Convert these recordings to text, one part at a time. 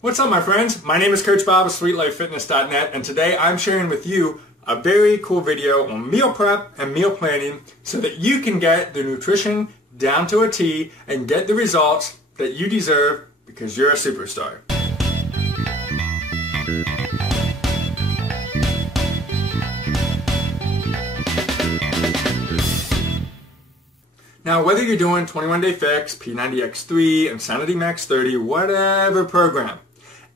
What's up, my friends? My name is Coach Bob of SweetLifeFitness.net, and today I'm sharing with you a very cool video on meal prep and meal planning so that you can get the nutrition down to a T and get the results that you deserve because you're a superstar. Now, whether you're doing 21-Day Fix, P90X3, Insanity Max 30, whatever program,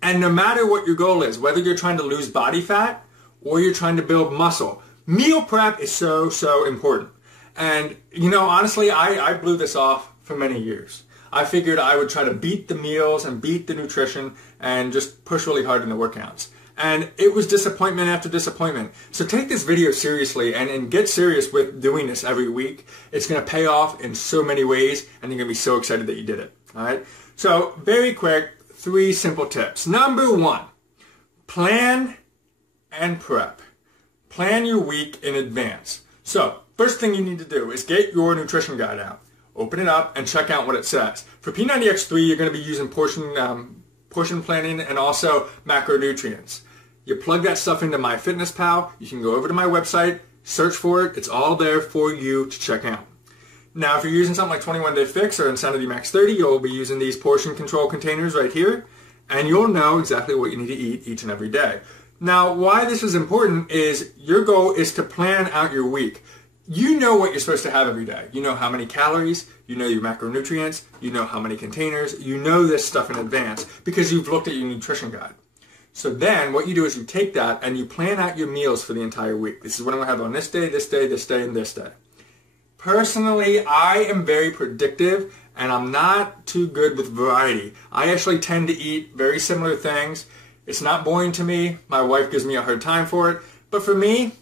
and no matter what your goal is, whether you're trying to lose body fat or you're trying to build muscle, meal prep is so important. And, you know, honestly, I blew this off for many years. I figured I would try to beat the meals and beat the nutrition and just push really hard in the workouts. And it was disappointment after disappointment. So take this video seriously and get serious with doing this every week. It's going to pay off in so many ways, and you're going to be so excited that you did it. All right? So very quick, 3 simple tips. Number 1, plan and prep. Plan your week in advance. So first thing you need to do is get your nutrition guide out. Open it up and check out what it says. For P90X3, you're going to be using portion planning and also macronutrients. You plug that stuff into MyFitnessPal. You can go over to my website, search for it. It's all there for you to check out. Now, if you're using something like 21-Day Fix or Insanity Max 30, you'll be using these portion control containers right here, and you'll know exactly what you need to eat each and every day. Now, why this is important is your goal is to plan out your week. You know what you're supposed to have every day. You know how many calories, you know your macronutrients, you know how many containers, you know this stuff in advance because you've looked at your nutrition guide. So then what you do is you take that and you plan out your meals for the entire week. This is what I'm going to have on this day, this day, this day, and this day. Personally, I am very predictive and I'm not too good with variety. I actually tend to eat very similar things. It's not boring to me. My wife gives me a hard time for it. But for me,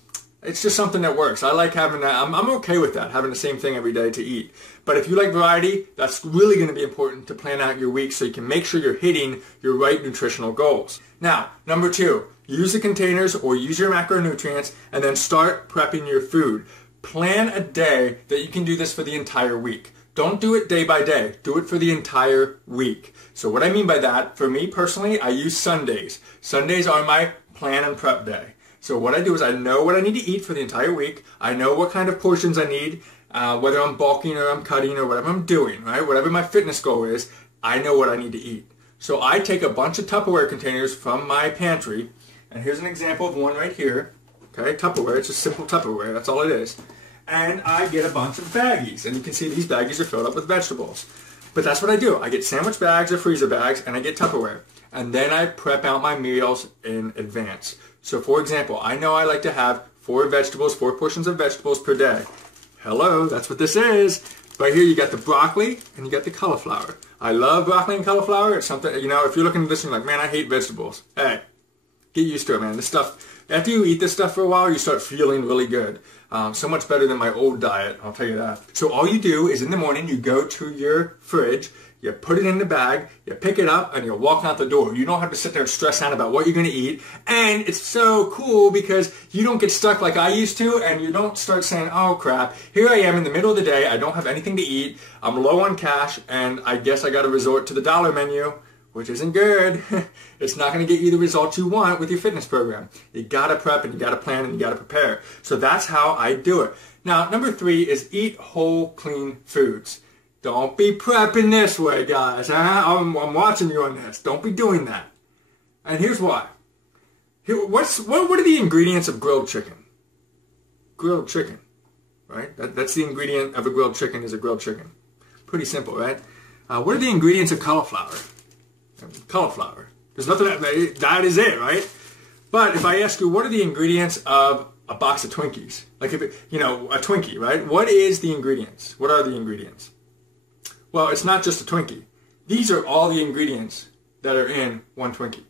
it's just something that works. I like having that. I'm okay with that, having the same thing every day to eat. But if you like variety, that's really going to be important to plan out your week so you can make sure you're hitting your right nutritional goals. Now, number 2, use the containers or use your macronutrients and then start prepping your food. Plan a day that you can do this for the entire week. Don't do it day by day. Do it for the entire week. So what I mean by that, for me personally, I use Sundays. Sundays are my plan and prep day. So what I do is I know what I need to eat for the entire week. I know what kind of portions I need, whether I'm bulking or I'm cutting or whatever I'm doing, right? Whatever my fitness goal is, I know what I need to eat. So I take a bunch of Tupperware containers from my pantry, and here's an example of one right here. Okay, Tupperware, it's just simple Tupperware, that's all it is. And I get a bunch of baggies, and you can see these baggies are filled up with vegetables. But that's what I do. I get sandwich bags or freezer bags, and I get Tupperware. And then I prep out my meals in advance. So for example, I know I like to have 4 portions of vegetables per day. Hello, that's what this is. Right here you got the broccoli and you got the cauliflower. I love broccoli and cauliflower. It's something, you know, if you're looking at this and you're like, man, I hate vegetables. Hey, get used to it, man. This stuff, after you eat this stuff for a while, you start feeling really good. So much better than my old diet, I'll tell you that. So all you do is in the morning, you go to your fridge, you put it in the bag, you pick it up, and you walk out the door. You don't have to sit there and stress out about what you're going to eat. And it's so cool because you don't get stuck like I used to, and you don't start saying, oh crap, here I am in the middle of the day, I don't have anything to eat, I'm low on cash, and I guess I got to resort to the dollar menu, which isn't good. It's not going to get you the results you want with your fitness program. You got to prep and you got to plan and you got to prepare. So that's how I do it. Now, number 3 is eat whole, clean foods. Don't be prepping this way, guys. I'm watching you on this. Don't be doing that. And here's why. What are the ingredients of grilled chicken? Grilled chicken, right? That's the ingredient of a grilled chicken is a grilled chicken. Pretty simple, right? What are the ingredients of cauliflower? Cauliflower. There's nothing that is it, right? But if I ask you, what are the ingredients of a box of Twinkies? Like if it, you know, a Twinkie, right? What is the ingredients? What are the ingredients? Well, it's not just a Twinkie. These are all the ingredients that are in one Twinkie.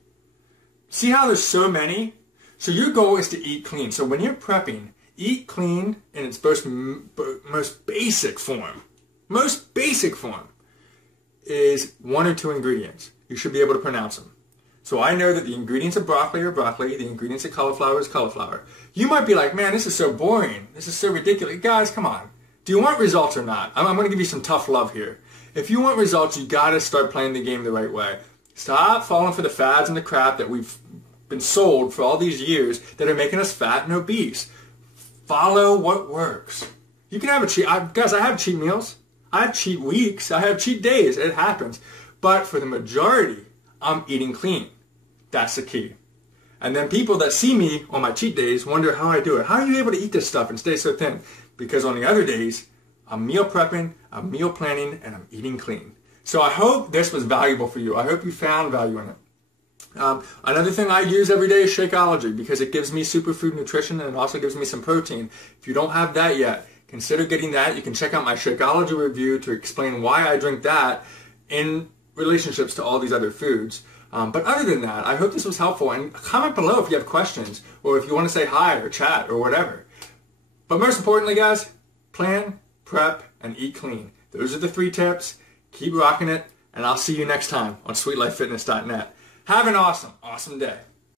See how there's so many? So your goal is to eat clean. So when you're prepping, eat clean in its most basic form. Most basic form is 1 or 2 ingredients. You should be able to pronounce them. So I know that the ingredients of broccoli are broccoli, the ingredients of cauliflower is cauliflower. You might be like, man, this is so boring. This is so ridiculous. Guys, come on. Do you want results or not? I'm going to give you some tough love here. If you want results, you got to start playing the game the right way. Stop falling for the fads and the crap that we've been sold for all these years that are making us fat and obese. Follow what works. You can have a cheat. Guys, I have cheat meals. I have cheat weeks. I have cheat days. It happens. But for the majority, I'm eating clean. That's the key. And then people that see me on my cheat days wonder how I do it. How are you able to eat this stuff and stay so thin? Because on the other days, I'm meal prepping, I'm meal planning, and I'm eating clean. So I hope this was valuable for you. I hope you found value in it. Another thing I use every day is Shakeology because it gives me superfood nutrition and it also gives me some protein. If you don't have that yet, consider getting that. You can check out my Shakeology review to explain why I drink that in relationships to all these other foods. But other than that, I hope this was helpful. And comment below if you have questions or if you want to say hi or chat or whatever. But most importantly, guys, plan, prep, and eat clean. Those are the 3 tips. Keep rocking it, and I'll see you next time on SweetLifeFitness.net. Have an awesome, awesome day.